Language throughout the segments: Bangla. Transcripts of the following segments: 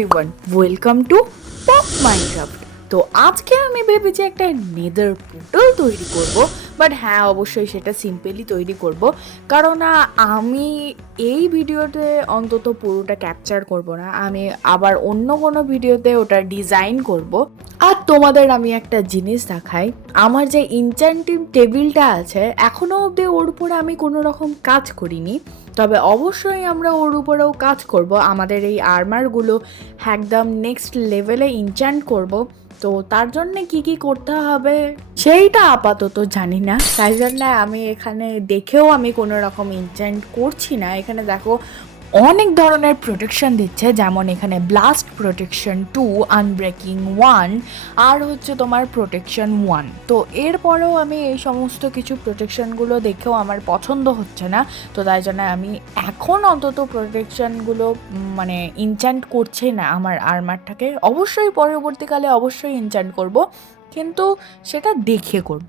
Everyone, welcome to pop Minecraft. তো আজকে আমি ভেবেছি একটা নেদার পোর্টাল তৈরি করব, বাট হ্যাঁ অবশ্যই সেটা সিম্পলি তৈরি করব, কারণ আমি এই ভিডিওতে অন্তত পুরোটা ক্যাপচার করব না, আমি আবার অন্য কোনো ভিডিওতে ওটা ডিজাইন করব। আর তোমাদের আমি একটা জিনিস দেখাই, আমার যে ইনচ্যান্টিং টেবিলটা আছে এখনও অবধি ওর উপরে আমি কোনো রকম কাজ করিনি, তবে অবশ্যই আমরা ওর উপরেও কাজ করব। আমাদের এই আর্মারগুলো একদম নেক্সট লেভেলে ইনচ্যান্ট করব। তো তার জন্যে কি কি করতে হবে সেইটা আপাতত জানি না, তাই জন্য আমি এখানে দেখেও আমি কোনো রকম ইনচ্যান্ট করছি না। এখানে দেখো অনেক ধরনের প্রোটেকশন দিচ্ছে, যেমন এখানে ব্লাস্ট প্রোটেকশন 2, আনব্রেকিং 1 আর হচ্ছে তোমার প্রোটেকশন 1। তো এরপরেও আমি এই সমস্ত কিছু প্রোটেকশনগুলো দেখেও আমার পছন্দ হচ্ছে না, তো তাই জন্য আমি এখন অন্তত প্রোটেকশনগুলো মানে ইনচ্যান্ট করছি না আমার আর্মারটাকে। অবশ্যই পরবর্তীকালে অবশ্যই ইনচ্যান্ট করব, কিন্তু সেটা দেখে করব।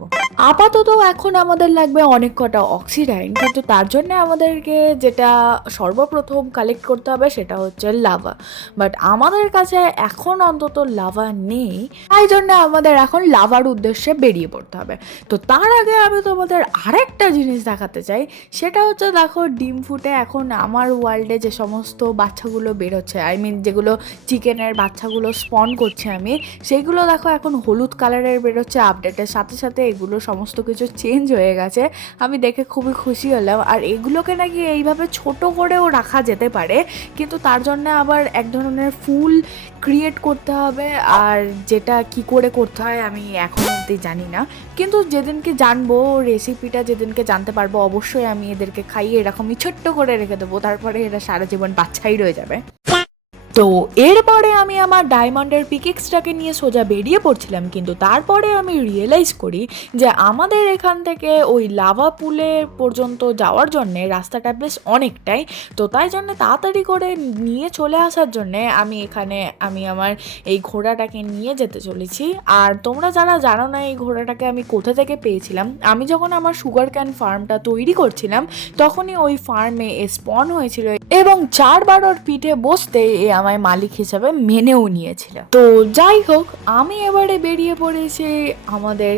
আপাতত এখন আমাদের লাগবে অনেক কটা অক্সিডাইন, কিন্তু তার জন্য আমাদেরকে যেটা সর্বপ্রথম কালেক্ট করতে হবে সেটা হচ্ছে লাভা, বাট আমাদের কাছে এখন অন্তত লাভা নেই, তাই জন্য আমাদের এখন লাভার উদ্দেশ্যে বেরিয়ে পড়তে হবে। তো তার আগে আমি তোমাদের আরেকটা জিনিস দেখাতে চাই, সেটা হচ্ছে দেখো ডিম ফুটে এখন আমার ওয়ার্ল্ডে যে সমস্ত বাচ্চাগুলো বেরোচ্ছে, আই মিন যেগুলো চিকেনের বাচ্চাগুলো স্পন করছে আমি, সেইগুলো দেখো এখন হলুদ কালারের বেরোচ্ছে। আপডেটের সাথে সাথে এগুলো সমস্ত কিছু চেঞ্জ হয়ে গেছে, আমি দেখে খুবই খুশি হলাম। আর এগুলোকে নাকি এইভাবে ছোট করেও রাখা যেতে পারে, কিন্তু তার জন্য আবার এক ধরনের ফুল ক্রিয়েট করতে হবে, আর যেটা কি করে করতে হয় আমি এখন অবধি জানি না, কিন্তু যেদিনকে জানবো রেসিপিটা, যেদিনকে জানতে পারবো অবশ্যই আমি এদেরকে খাইয়ে এরকমই ছোট্ট করে রেখে দেবো, তারপরে এরা সারা জীবন বাচ্চাই রয়ে যাবে। তো এরপরে আমি আমার ডায়মন্ডের পিকেক্সটাকে নিয়ে সোজা বেরিয়ে পড়ছিলাম, কিন্তু তারপরে আমি রিয়েলাইজ করি যে আমাদের এখান থেকে ওই লাভা পুলে পর্যন্ত যাওয়ার জন্যে রাস্তাটা বেশ অনেকটাই। তো তাই জন্যে তাড়াতাড়ি করে নিয়ে চলে আসার জন্যে আমি আমার এই ঘোড়াটাকে নিয়ে যেতে চলেছি। আর তোমরা যারা জানো না এই ঘোড়াটাকে আমি কোথা থেকে পেয়েছিলাম, আমি যখন আমার সুগার ক্যান ফার্মটা তৈরি করছিলাম তখনই ওই ফার্মে স্পন হয়েছিল, এবং 4-12 পিঠে বসতে আমায় মালিক হিসাবে মেনেও নিয়েছিল। তো যাই হোক, আমি এবারে বেরিয়ে পড়েছি আমাদের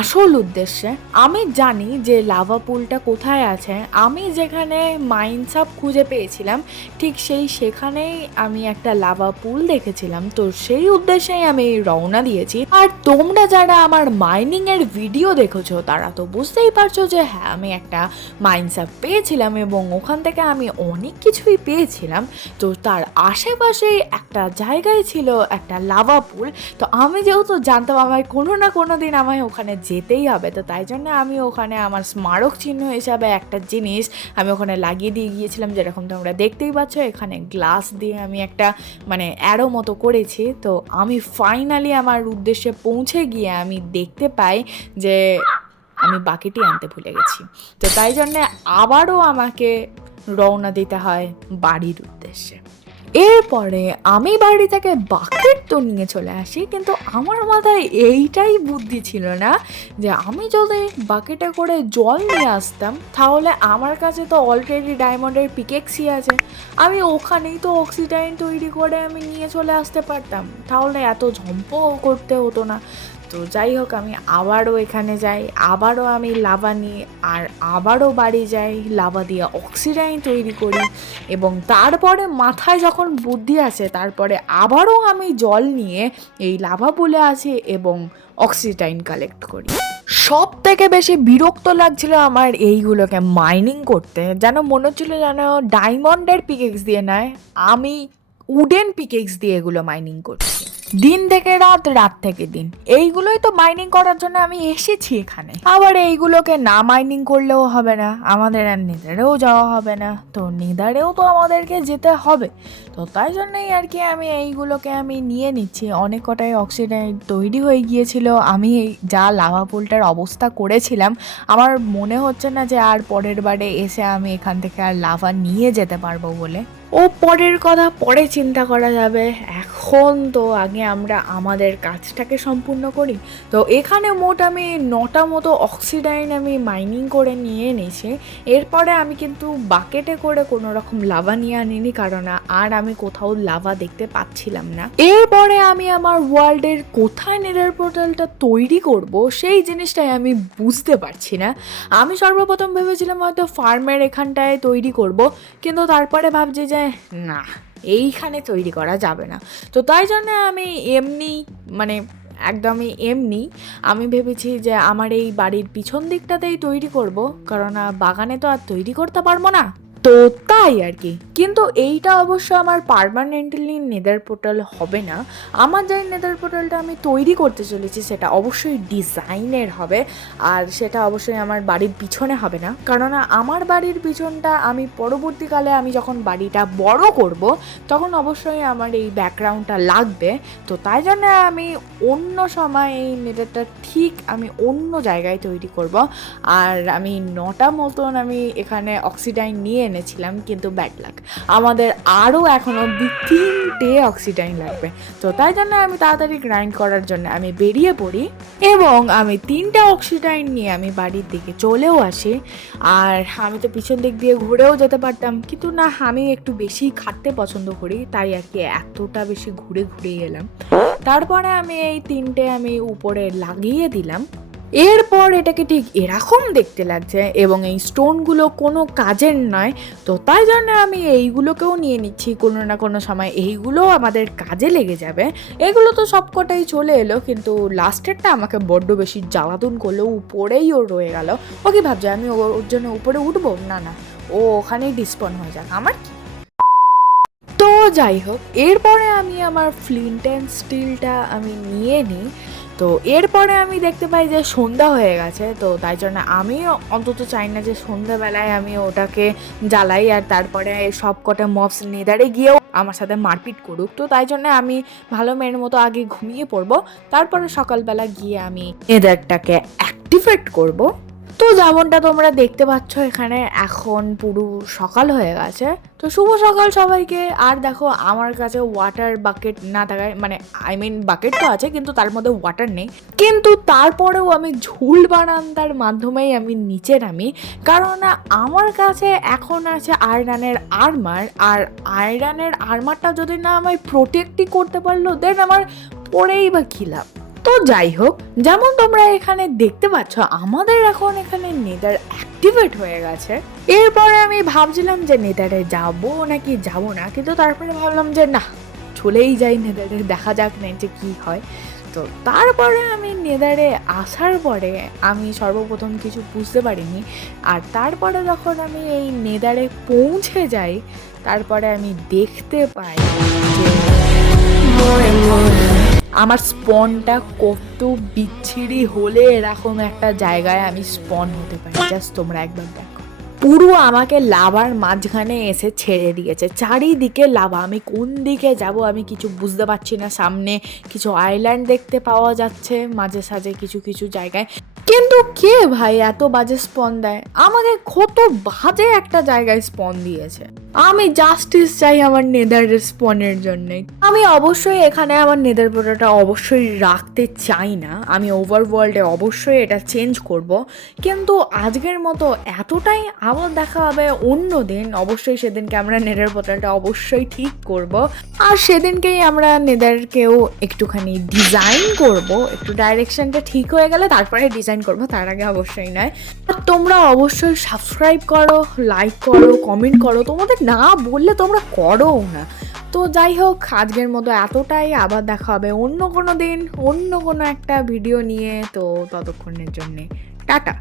আসল উদ্দেশ্যে। আমি জানি যে লাভা পুলটা কোথায় আছে, আমি যেখানে মাইনসাপ খুঁজে পেয়েছিলাম ঠিক সেখানেই আমি একটা লাভা পুল দেখেছিলাম, তো সেই উদ্দেশ্যেই আমি রওনা দিয়েছি। আর তোমরা যারা আমার মাইনিং এর ভিডিও দেখেছো তারা তো বুঝতেই পারছো যে হ্যাঁ আমি একটা মাইনসাপ পেয়েছিলাম, এবং ওখান থেকে আমি অনেক কিছুই পেয়েছিলাম। তো তার আশেপাশে একটা জায়গায় ছিল একটা লাভা পুল, তো আমি যেহেতু জানতাম আমায় কোনো না কোনো দিন আমায় ওখানে যেতেই হবে, তো তাই জন্য আমি ওখানে আমার স্মারক চিহ্ন হিসাবে একটা জিনিস আমি ওখানে লাগিয়ে দিয়ে গিয়েছিলাম, যেরকম তোমরা দেখতেই পাচ্ছ এখানে গ্লাস দিয়ে আমি একটা মানে অ্যারো মতো করেছি। তো আমি ফাইনালি আমার উদ্দেশ্যে পৌঁছে গিয়ে আমি দেখতে পাই যে আমি বাকিটি আনতে ভুলে গেছি, তো তাই জন্যে আবারও আমাকে রওনা দিতে হয় বাড়ির উদ্দেশ্যে। এরপরে আমি বাড়ি থেকে বাকেট তো নিয়ে চলে আসি, কিন্তু আমার মাথায় এইটাই বুদ্ধি ছিল না যে আমি যদি বাকেটে করে জল নিয়ে আসতাম তাহলে আমার কাছে তো অলরেডি ডায়মন্ডের পিকেক্সই আছে, আমি ওখানেই তো অক্সিডাইন তৈরি করে আমি নিয়ে চলে আসতে পারতাম, তাহলে এত ঝম্পও করতে হতো না। তো যাই হোক, আমি আবারও এখানে যাই, আবারও আমি লাভা নিই, আর আবারও বাড়ি যাই, লাভা দিয়ে অক্সিডাইন তৈরি করি, এবং তারপরে মাথায় যখন বুদ্ধি আসে তারপরে আবারও আমি জল নিয়ে এই লাভা পুলে আসি এবং অক্সিডাইন কালেক্ট করি। সব থেকে বেশি বিরক্ত লাগছিল আমার এইগুলোকে মাইনিং করতে, যেন মনে হচ্ছিল যেন ডায়মন্ডের পিকেক্স দিয়ে নয়, আমি উডেন পিকেক্স দিয়ে এগুলো মাইনিং করছি। দিন থেকে রাত, রাত থেকে দিন, এইগুলোই তো মাইনিং করার জন্য আমি এসেছি এখানে। আবার এইগুলোকে না মাইনিং করলেও হবে না, আমাদের আর নেদারেও যাওয়া হবে না, তো নেদারেও তো আমাদেরকে যেতে হবে। তো তাই জন্যই আর কি আমি এইগুলোকে আমি নিয়ে নিচ্ছি। অনেক কটাই অক্সিডেন্ট তৈরি হয়ে গিয়েছিল, আমি যা লাভা পুলটার অবস্থা করেছিলাম আমার মনে হচ্ছে না যে আর পরের বারে এসে আমি এখান থেকে আর লাভা নিয়ে যেতে পারবো বলে। ও পরের কথা পরে চিন্তা করা যাবে, এখন তো আগে আমরা আমাদের কাজটাকে সম্পূর্ণ করি। তো এখানে মোট আমি 9টা মতো অক্সিডাইন আমি মাইনিং করে নিয়ে এনেছি। এরপরে আমি কিন্তু বাকেটে করে কোনো রকম লাভা নিয়ে আনিনি, কারণ আর আমি কোথাও লাভা দেখতে পাচ্ছিলাম না। এরপরে আমি আমার ওয়ার্ল্ডের কোথায় নেদার পোর্টালটা তৈরি করব সেই জিনিসটাই আমি বুঝতে পারছি না। আমি সর্বপ্রথম ভেবেছিলাম হয়তো ফার্মের এখানটায় তৈরি করব, কিন্তু তারপরে ভাবছি যে না, এইখানে তৈরি করা যাবে না। তো তাই জন্য আমি মানে একদমই এমনি আমি ভেবেছি যে আমার এই বাড়ির পিছন দিকটাতেই তৈরি করব, কারণ বাগানে তো আর তৈরি করতে পারবো না। তো তাই আর কি। কিন্তু এইটা অবশ্য আমার পার্মানেন্টলি নেদার পোর্টাল হবে না। আমার যে নেদার পোর্টালটা আমি তৈরি করতে চলেছি সেটা অবশ্যই ডিজাইনের হবে, আর সেটা অবশ্যই আমার বাড়ির পিছনে হবে না, কারণ আমার বাড়ির পিছনটা আমি পরবর্তীকালে আমি যখন বাড়িটা বড় করব তখন অবশ্যই আমার এই ব্যাকগ্রাউন্ডটা লাগবে। তো তাই জন্য আমি অন্য সময় এই নেদারটা ঠিক আমি অন্য জায়গায় তৈরি করব। আর আমি 9টা মতন আমি এখানে অক্সিডাইন নিয়ে এনেছিলাম, কিন্তু ব্যাড লাক, আমাদের আরও এখন অবধি 3টে অক্সিডাইন লাগবে। তো তাই জন্য আমি তাড়াতাড়ি গ্রাইন্ড করার জন্য আমি বেরিয়ে পড়ি এবং আমি 3টে অক্সিডাইন নিয়ে আমি বাড়ির দিকে চলেও আসি। আর আমি তো পিছন দিক দিয়ে ঘুরেও যেতে পারতাম, কিন্তু না, আমি একটু বেশি খাটতে পছন্দ করি, তাই আর কি এতটা বেশি ঘুরে ঘুরে এলাম। তারপরে আমি এই 3টে আমি উপরে লাগিয়ে দিলাম। এরপর এটাকে ঠিক এরকম দেখতে লাগছে এবং এই স্টোনগুলো কোনো কাজের নয়। তো তাই জন্য আমি এইগুলোকেও নিয়ে নিচ্ছি, কোনো না কোনো সময় এইগুলোও আমাদের কাজে লেগে যাবে। এগুলো তো সবকটাই চলে এলো, কিন্তু লাস্টেরটা আমাকে বড্ড বেশি জ্বালাতন করলো, উপরেই ওর রয়ে গেল। ও কি ভাবছে আমি ওর জন্য উপরে উঠবো? না না, ও ওখানেই ডিসপন হয়ে যাক, আমার কি। তো যাই হোক, এরপরে আমি আমার ফ্লিন্ট অ্যান্ড স্টিলটা আমি নিয়ে নিই। তো এরপরে আমি দেখতে পাই যে সন্ধ্যা হয়ে গেছে। তো তাই জন্য আমিও অন্তত চাই না যে সন্ধ্যাবেলায় আমি ওটাকে জ্বালাই আর তারপরে সব কটা মবস নেদারে গিয়েও আমার সাথে মারপিট করুক। তো তাই জন্য আমি ভালো মেয়ের মতো আগে ঘুমিয়ে পড়বো, তারপরে সকালবেলা গিয়ে আমি নেদারটাকে অ্যাক্টিভেট করব। তো যেমনটা তোমরা দেখতে পাচ্ছ এখানে এখন পুরো সকাল হয়ে গেছে। তো শুভ সকাল সবাইকে। আর দেখো আমার কাছে ওয়াটার বাকেট না থাকায়, মানে বাকেট তো আছে কিন্তু তার মধ্যে ওয়াটার নেই, কিন্তু তারপরেও আমি ঝুল বারান্দার মাধ্যমেই আমি নিচে নামি, কারণ আমার কাছে এখন আছে আয়রনের আর্মার, আর আয়রনের আর্মারটা যদি না আমায় প্রোটেক্টই করতে পারলো দেন আমার পরেই বা কী লাভ। তো যাই হোক, যেমন তোমরা এখানে দেখতে পাচ্ছ আমাদের এখন এখানে নেদার অ্যাক্টিভেট হয়ে গেছে। এরপরে আমি ভাবছিলাম যে নেদারে যাবো নাকি যাবো না, কিন্তু তারপরে ভাবলাম যে না, চলেই যাই নেদারে, দেখা যাক না যে কী হয়। তো তারপরে আমি নেদারে আসার পরে আমি সর্বপ্রথম কিছু বুঝতে পারিনি, আর তারপরে যখন আমি এই নেদারে পৌঁছে যাই তারপরে আমি দেখতে পাই যে আমার স্পনটা কত বিচ্ছিরি হলে এরকম একটা জায়গায় আমি স্পন হতে পারি। জাস্ট তোমরা একবার দেখো, পুরো আমাকে লাভার মাঝখানে এসে ছেড়ে দিয়েছে, চারিদিকে লাভা, আমি কোন দিকে যাব আমি কিছু বুঝতে পারছি না। সামনে কিছু আইল্যান্ড দেখতে পাওয়া যাচ্ছে মাঝে সাঝে কিছু কিছু জায়গায়, কিন্তু কে ভাই এত বাজে স্পন দেয় আমাকে? কত বাজে একটা জায়গায় স্পন দিয়েছে। আমি জাস্টিস চাই আমার নেদার স্পনের জন্যে। আমি অবশ্যই এখানে আমার নেদার পোর্টালটা অবশ্যই রাখতে চাই না, আমি ওভারওয়ার্ল্ডে অবশ্যই এটা চেঞ্জ করব, কিন্তু আজকের মতো এতটাই। আবার দেখা হবে অন্য দিন, অবশ্যই সেদিনকে আমরা নেদার পোর্টালটা অবশ্যই ঠিক করব, আর সেদিনকেই আমরা নেদারকেও একটুখানি ডিজাইন করব। একটু ডাইরেকশনটা ঠিক হয়ে গেলে তারপরে ডিজাইন করব, তার আগে অবশ্যই নয়। আর তোমরা অবশ্যই সাবস্ক্রাইব করো, লাইক করো, কমেন্ট করো, তোমাদের না বললে তোমরা করো না। তো যাই হোক, আজকের মতো এতটাই। আবার দেখা হবে অন্য কোনো দিন অন্য কোনো একটা ভিডিও নিয়ে। তো ততক্ষণের জন্যে টাটা।